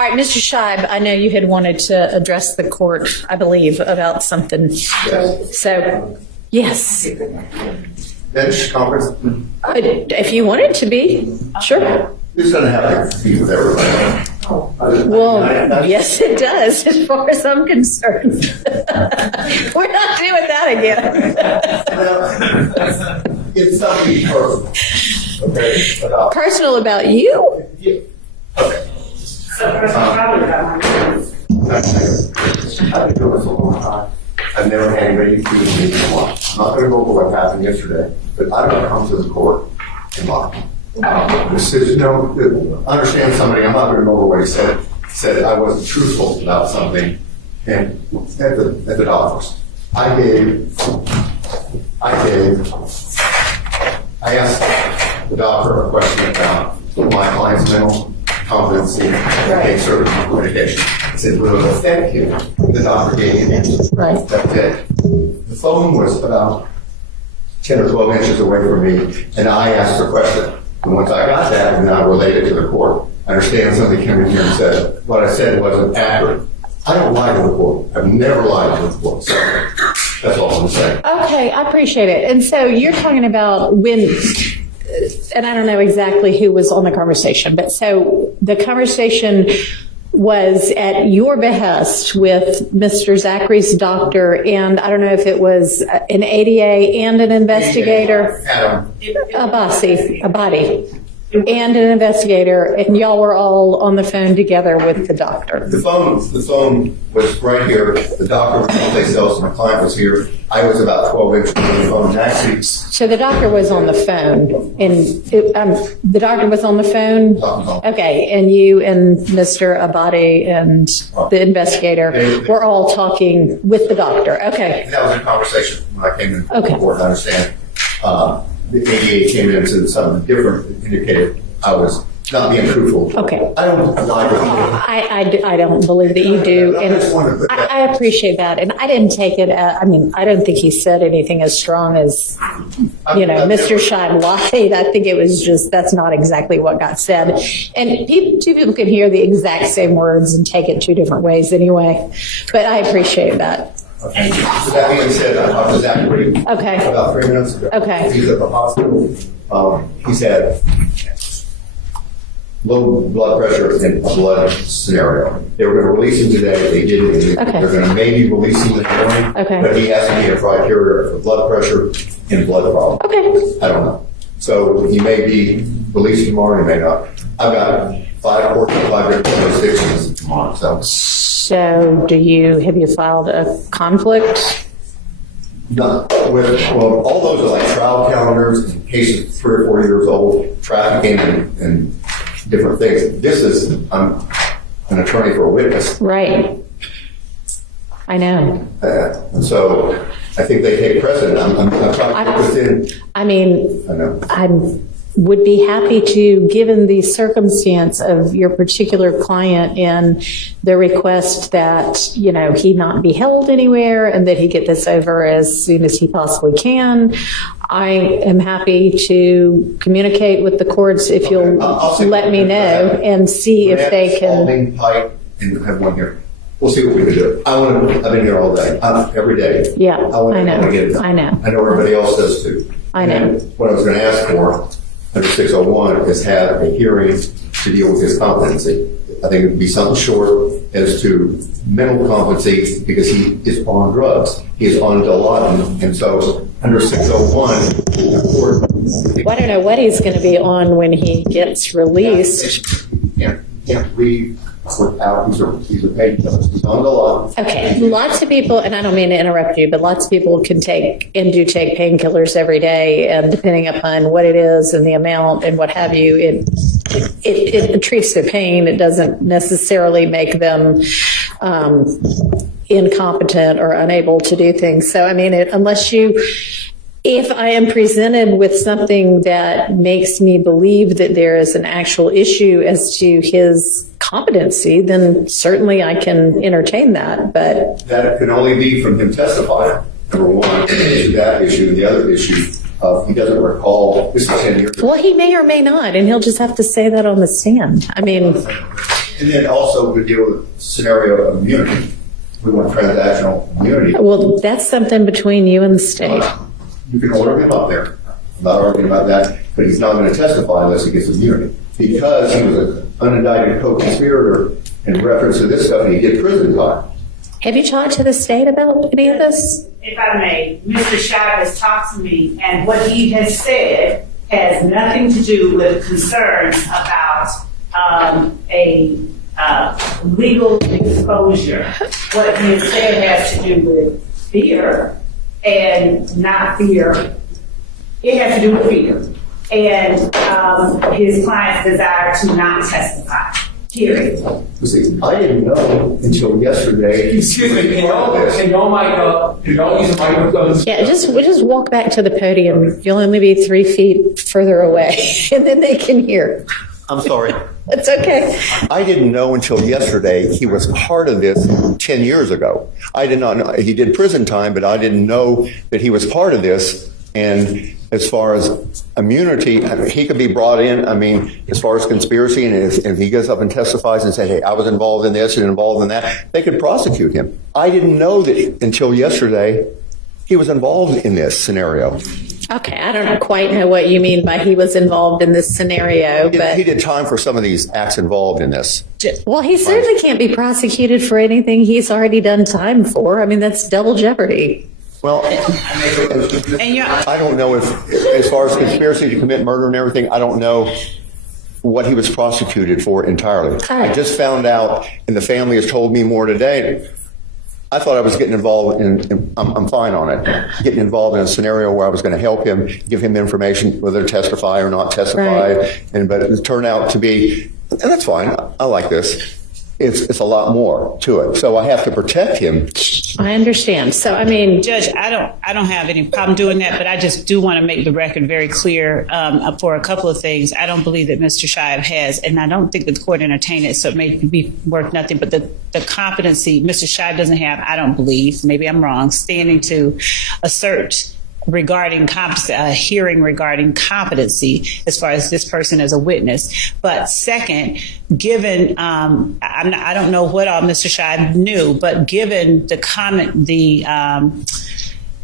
All right, Mr. Schieb, I know you had wanted to address the court, I believe, about something. Yes. So, yes. Bench conference. If you wanted to be, sure. This doesn't have to be with everybody. Well, yes, it does, as far as I'm concerned. We're not doing that again. It's something personal. Okay. Personal about you? Yeah. Okay. I've been doing this a long time. I've never had anybody do this in one. I'm not going to go over what happened yesterday, but I don't come to the court and lie. This is understand somebody. I'm not going to go over what he said. Said I wasn't truthful about something, and at the doctors, I asked the doctor a question about my client's mental competency and take certain medication. I said, "Will it affect you?" The doctor gave me an answer. Right. That's it. The phone was about 10 or 12 inches away from me, and I asked a question. And once I got that, and then I relayed it to the court. I understand somebody came in here and said, what I said wasn't accurate. I don't lie to the court. I've never lied to the court. So that's all I'm saying. Okay, I appreciate it. And so you're talking about when, and I don't know exactly who was on the conversation, but so the conversation was at your behest with Mr. Zachary's doctor, and I don't know if it was an ADA and an investigator. Adam. A body. And an investigator, and y'all were all on the phone together with the doctor. The phone was right here. The doctor was someplace else. My client was here. I was about 12 inches from the phone. Actually, so the doctor was on the phone, and the doctor was on the phone? Okay, and you and Mr. Abadi and the investigator were all talking with the doctor. Okay. That was a conversation when I came in the court, I understand. The ADA came in and said something different, indicated I was not being truthful. Okay. I don't lie to you. I don't believe that you do, and I appreciate that. And I didn't take it. I don't think he said anything as strong as, Mr. Schieb lied. I think it was just that's not exactly what got said. And two people can hear the exact same words and take it two different ways anyway. But I appreciate that. Okay. So that being said, I talked to Zachary about 3 minutes ago. Okay. He's at the hospital. He's had low blood pressure and a blood scenario. They were going to release him today. They didn't. Okay. They're going to maybe release him in the morning. Okay. But he has to meet a criteria for blood pressure and blood problem. Okay. I don't know. So he may be released tomorrow. He may not. I've got 5 courts and 5 different jurisdictions tomorrow. So have you filed a conflict? No. All those are like trial calendars in cases 3 or 4 years old, trafficking and different things. This is, I'm an attorney for a witness. Right. I know. And so I think they take precedent. I'm trying to put this in. I mean, I know. I would be happy to, given the circumstance of your particular client and the request that, he not be held anywhere and that he get this over as soon as he possibly can. I am happy to communicate with the courts if you'll let me know and see if they can. Pipe and have one here. We'll see what we can do. I've been here all day, every day. Yeah, I know. Get it done. I know. I know everybody else does too. I know. And what I was going to ask for under 601 is have a hearing to deal with his competency. I think it would be something short as to mental competency because he is on drugs. He is on Dilaudid. And so under 601, the court... Well, I don't know what he's going to be on when he gets released. Can't breathe without, he's a painkiller. He's on Dilaudid. Okay, lots of people, and I don't mean to interrupt you, but lots of people can take and do take painkillers every day, and depending upon what it is and the amount and what have you, it treats the pain. It doesn't necessarily make them incompetent or unable to do things. So, I mean, if I am presented with something that makes me believe that there is an actual issue as to his competency, then certainly I can entertain that. But that can only be from him testifying, number one, to that issue. And the other issue, he doesn't recall, this is 10 years ago. Well, he may or may not, and he'll just have to say that on the stand. I mean, And then also we deal with the scenario of immunity. We want transactional immunity. Well, that's something between you and the state. You can order him up there. I'm not arguing about that, but he's not going to testify unless he gets immunity. Because he was an unindicted co-conspirator in reference to this stuff, and he did prison time. Have you talked to the state about any of this? If I may, Mr. Schieb has talked to me, and what he has said has nothing to do with concerns about a legal exposure. What he has said has to do with fear and not fear. It has to do with fear and his client's desire to not testify. Period. You see, I didn't know until yesterday. Excuse me, can y'all use the microphones? Yeah, just walk back to the podium. You'll only be 3 feet further away, and then they can hear. I'm sorry. It's okay. I didn't know until yesterday he was part of this 10 years ago. I did not know. He did prison time, but I didn't know that he was part of this. And as far as immunity, he could be brought in. I mean, as far as conspiracy, and if he goes up and testifies and says, hey, I was involved in this and involved in that, they could prosecute him. I didn't know that until yesterday he was involved in this scenario. Okay, I don't quite know what you mean by he was involved in this scenario, but He did time for some of these acts involved in this. well, he certainly can't be prosecuted for anything he's already done time for. I mean, that's double jeopardy. Well, I don't know if, as far as conspiracy to commit murder and everything, I don't know what he was prosecuted for entirely. I just found out, and the family has told me more today. I thought I was getting involved in I'm fine on it, getting involved in a scenario where I was going to help him, give him information, whether testify or not testify. Right. But it turned out to be, and that's fine. I like this. It's a lot more to it. So I have to protect him. I understand. So, I mean, Judge, I don't have any problem doing that, but I just do want to make the record very clear for a couple of things. I don't believe that Mr. Schieb has, and I don't think that the court entertained it, so it may be worth nothing. But the competency Mr. Schieb doesn't have, I don't believe, maybe I'm wrong, standing to assert regarding competency, a hearing regarding competency as far as this person as a witness. But second, given I don't know what all Mr. Schieb knew, but given the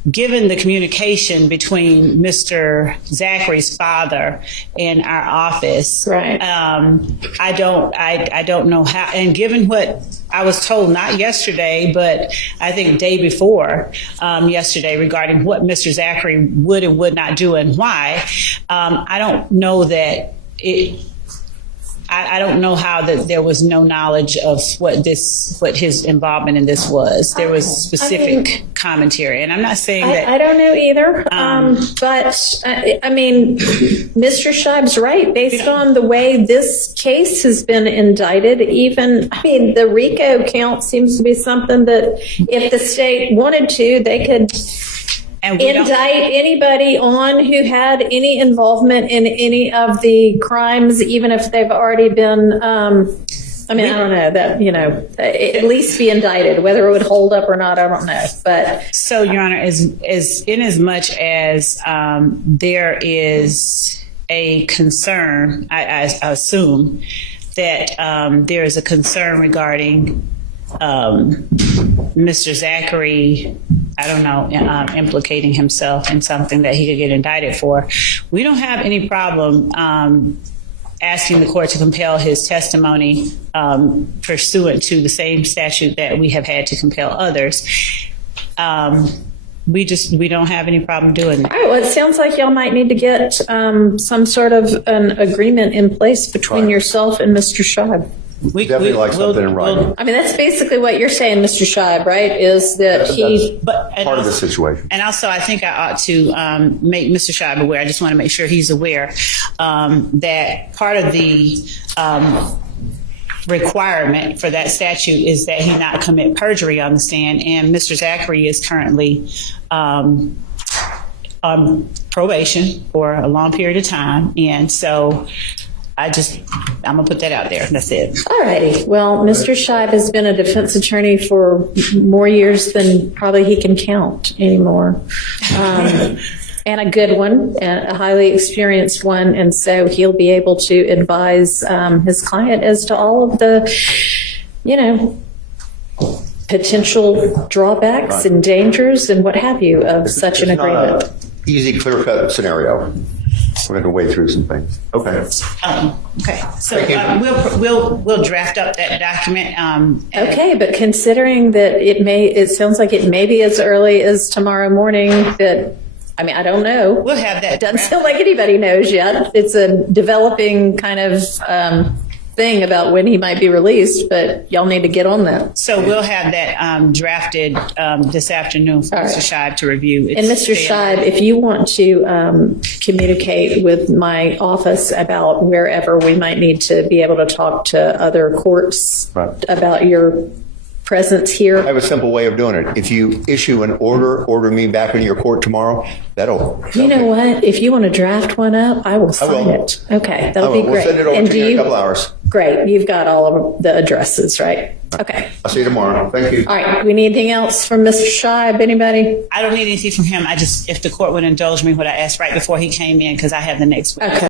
given the communication between Mr. Zachary's father and our office, right. I don't know how, and given what I was told, not yesterday, but I think day before yesterday, regarding what Mr. Zachary would and would not do and why, I don't know that I don't know how that there was no knowledge of what his involvement in this was. There was specific commentary, and I'm not saying that. I don't know either. But I mean, Mr. Schieb's right. Based on the way this case has been indicted, even, I mean, the RICO count seems to be something that if the state wanted to, they could indict anybody on who had any involvement in any of the crimes, even if they've already been, I mean, I don't know, that, you know, at least be indicted. Whether it would hold up or not, I don't know. But so, Your Honor, as in as much as there is a concern, I assume that there is a concern regarding Mr. Zachary, I don't know, implicating himself in something that he could get indicted for. We don't have any problem asking the court to compel his testimony pursuant to the same statute that we have had to compel others. We don't have any problem doing that. all right, well, it sounds like y'all might need to get some sort of an agreement in place between yourself and Mr. Schieb. Definitely like something in writing. I mean, that's basically what you're saying, Mr. Schieb, right? Is that he... Part of the situation. And also, I think I ought to make Mr. Schieb aware. I just want to make sure he's aware that part of the requirement for that statute is that he not commit perjury on the stand. And Mr. Zachary is currently on probation for a long period of time. And so I'm going to put that out there. That's it. All righty. Well, Mr. Schieb has been a defense attorney for more years than probably he can count anymore. and a good one, and a highly experienced one, and so he'll be able to advise his client as to all of the, potential drawbacks and dangers and what have you of such an It's not agreement. a easy, clear-cut scenario. We're going to wade through some things. Okay. Okay, so Thank you. we'll draft up that document. Okay, but considering that it sounds like it may be as early as tomorrow morning, I don't know. We'll have that. Doesn't sound like anybody knows yet. It's a developing kind of thing about when he might be released, but y'all need to get on that. So we'll have that drafted this afternoon for All right. Mr. Schieb to review. And Mr. Schieb, if you want to communicate with my office about wherever we might need to be able to talk to other courts Right. about your presence I here. have a simple way of doing it. If you issue an order me back into your court tomorrow, that'll. You know what? If you want to draft one up, I will sign will. it. Okay, I that'll will. be We'll great. send it over And to do you in a you? couple hours. Great. You've got all of the addresses, right? Okay. I'll see you tomorrow. Thank you. All right. We need anything else from Mr. Schieb? Anybody? I don't need anything from him. If the court would indulge me what I asked right before he came in, because I have the next week. Okay.